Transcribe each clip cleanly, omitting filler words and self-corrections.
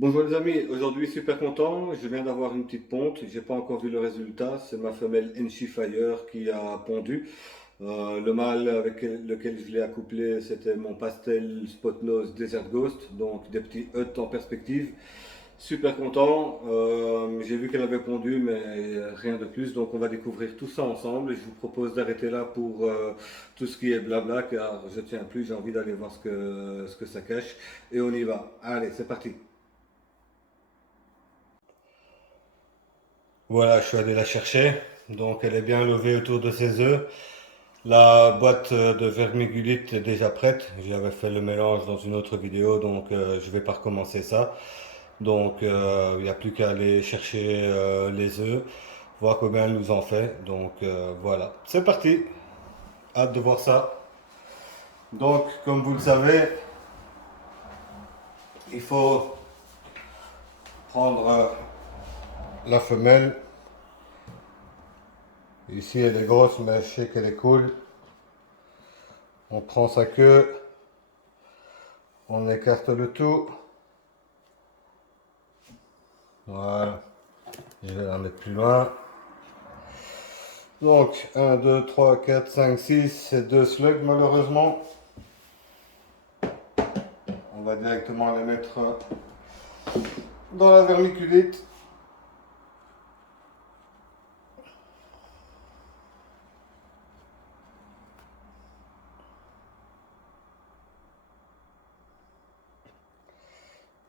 Bonjour les amis, aujourd'hui super content, je viens d'avoir une petite ponte, j'ai pas encore vu le résultat, c'est ma femelle Enchi Fire qui a pondu. Le mâle avec lequel je l'ai accouplé c'était mon pastel Spot Nose Desert Ghost, donc des petits huts en perspective. Super content, j'ai vu qu'elle avait pondu mais rien de plus, donc on va découvrir tout ça ensemble et je vous propose d'arrêter là pour tout ce qui est blabla car je tiens plus, j'ai envie d'aller voir ce que ça cache et on y va. Allez, c'est parti. Voilà, je suis allé la chercher. Donc elle est bien levée autour de ses œufs. La boîte de vermiculuite est déjà prête. J'avais fait le mélange dans une autre vidéo, donc je vais pas recommencer ça. Donc il n'y a plus qu'à aller chercher les œufs, voir combien elle nous en fait. Donc voilà, c'est parti. Hâte de voir ça. Donc comme vous le savez, il faut prendre la femelle. Ici elle est grosse, mais je sais qu'elle est cool. On prend sa queue. On écarte le tout. Voilà. Je vais la mettre plus loin. Donc, 1, 2, 3, 4, 5, 6. C'est 2 slugs malheureusement. On va directement les mettre dans la vermiculite.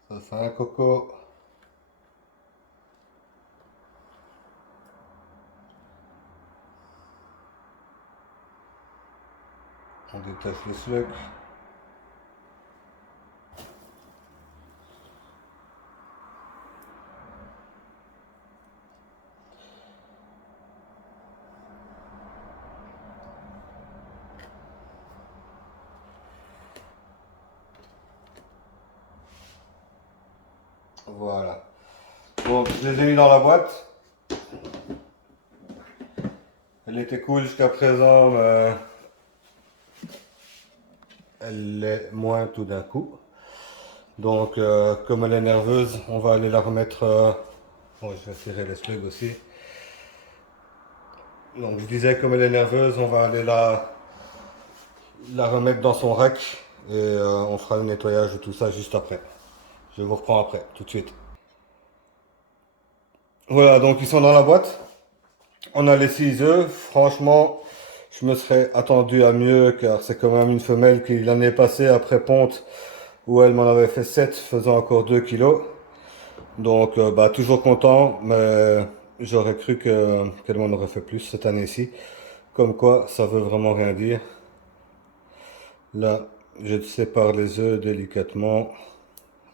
Ça fait un coco. On détache les slugs. Voilà. Bon, je les ai mis dans la boîte. Elle était cool jusqu'à présent, mais elle l'est moins tout d'un coup. Donc, comme elle est nerveuse, on va aller la remettre. Bon, je vais tirer les slugs aussi. Donc, je disais, comme elle est nerveuse, on va aller la remettre dans son rack et on fera le nettoyage de tout ça juste après. Je vous reprends après, tout de suite. Voilà, donc ils sont dans la boîte. On a les 6 œufs. Franchement, je me serais attendu à mieux car c'est quand même une femelle qui l'année passée après ponte où elle m'en avait fait 7 faisant encore 2 kilos. Donc bah toujours content, mais j'aurais cru qu'elle m'en aurait fait plus cette année-ci. Comme quoi, ça veut vraiment rien dire. Là, je sépare les œufs délicatement.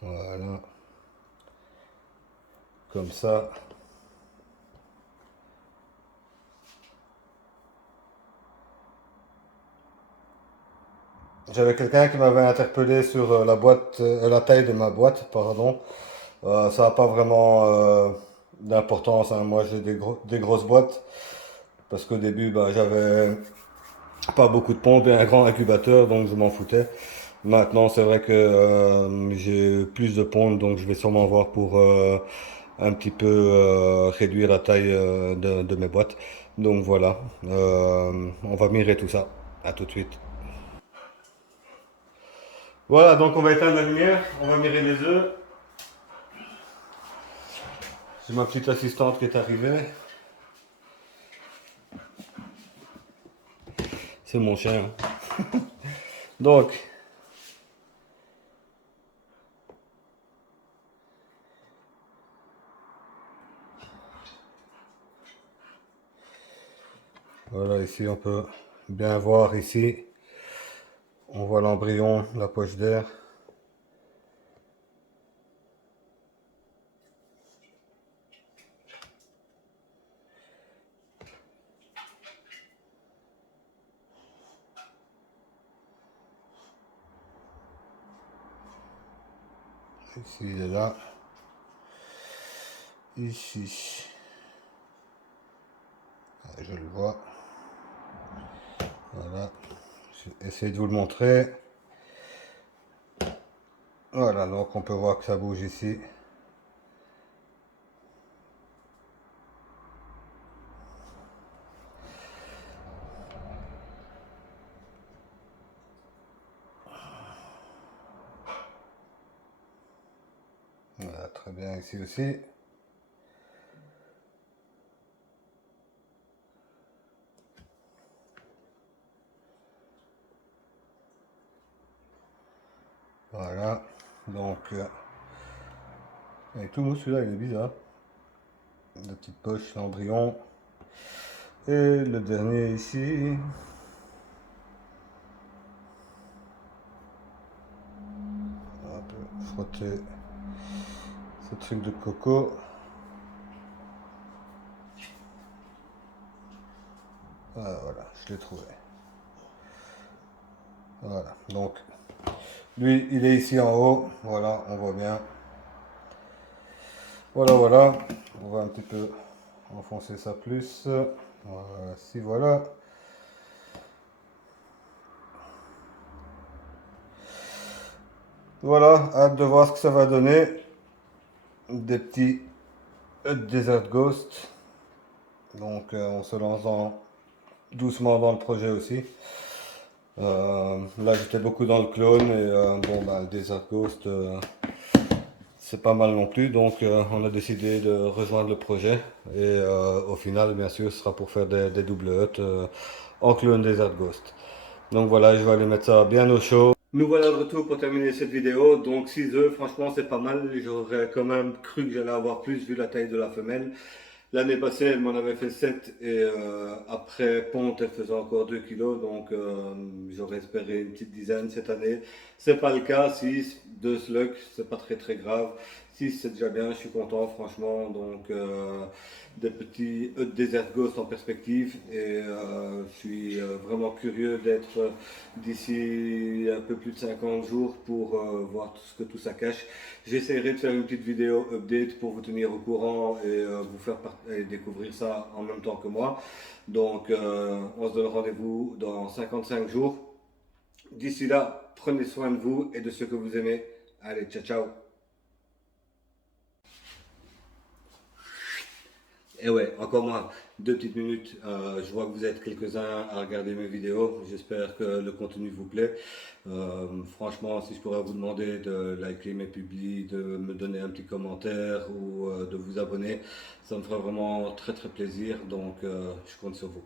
Voilà. Comme ça. J'avais quelqu'un qui m'avait interpellé sur la taille de ma boîte, pardon. Ça n'a pas vraiment d'importance, hein. Moi, j'ai des grosses boîtes parce qu'au début, bah, j'avais pas beaucoup de pompes et un grand incubateur, donc je m'en foutais. Maintenant, c'est vrai que j'ai plus de pompes, donc je vais sûrement voir pour un petit peu réduire la taille de mes boîtes. Donc voilà, on va mirer tout ça. À tout de suite. Voilà, donc on va éteindre la lumière, on va mirer les œufs. C'est ma petite assistante qui est arrivée. C'est mon chien. Donc, voilà, ici on peut bien voir ici. On voit l'embryon, la poche d'air. Ici, il est là. Ici. Ah, je le vois. Voilà. Je vais essayer de vous le montrer. Voilà, donc on peut voir que ça bouge ici. Voilà, très bien ici aussi. Voilà, donc il est tout mou celui-là, il est bizarre. La petite poche, l'embryon. Et le dernier ici. On peut frotter ce truc de coco. Ah, voilà, je l'ai trouvé. Voilà, donc lui il est ici en haut, voilà, on voit bien. Voilà, voilà, on va un petit peu enfoncer ça plus. Voilà, si voilà. Voilà, hâte de voir ce que ça va donner. Des petits Desert Ghost. Donc on se lance doucement dans le projet aussi. Là j'étais beaucoup dans le clone et bon bah le Desert Ghost c'est pas mal non plus, donc on a décidé de rejoindre le projet et au final bien sûr ce sera pour faire des double huts en clone Desert Ghost. Donc voilà, je vais aller mettre ça bien au chaud. Nous voilà de retour pour terminer cette vidéo. Donc 6 œufs, franchement c'est pas mal. J'aurais quand même cru que j'allais avoir plus vu la taille de la femelle. L'année passée, elle m'en avait fait 7 et après ponte, elle faisait encore 2 kilos. Donc j'aurais espéré une petite dizaine cette année. C'est pas le cas, 6, 2 slugs, c'est pas très très grave. 6 c'est déjà bien, je suis content franchement. Donc des petits Desert Ghost en perspective et je suis vraiment curieux d'être d'ici un peu plus de 50 jours pour voir tout ce que tout ça cache. J'essaierai de faire une petite vidéo update pour vous tenir au courant et vous faire et découvrir ça en même temps que moi. Donc on se donne rendez-vous dans 55 jours. D'ici là, prenez soin de vous et de ceux que vous aimez. Allez, ciao ciao. Et ouais, encore moi, 2 petites minutes. Je vois que vous êtes quelques-uns à regarder mes vidéos. J'espère que le contenu vous plaît. Franchement, si je pourrais vous demander de liker mes publis, de me donner un petit commentaire ou de vous abonner, ça me ferait vraiment très très plaisir. Donc, je compte sur vous.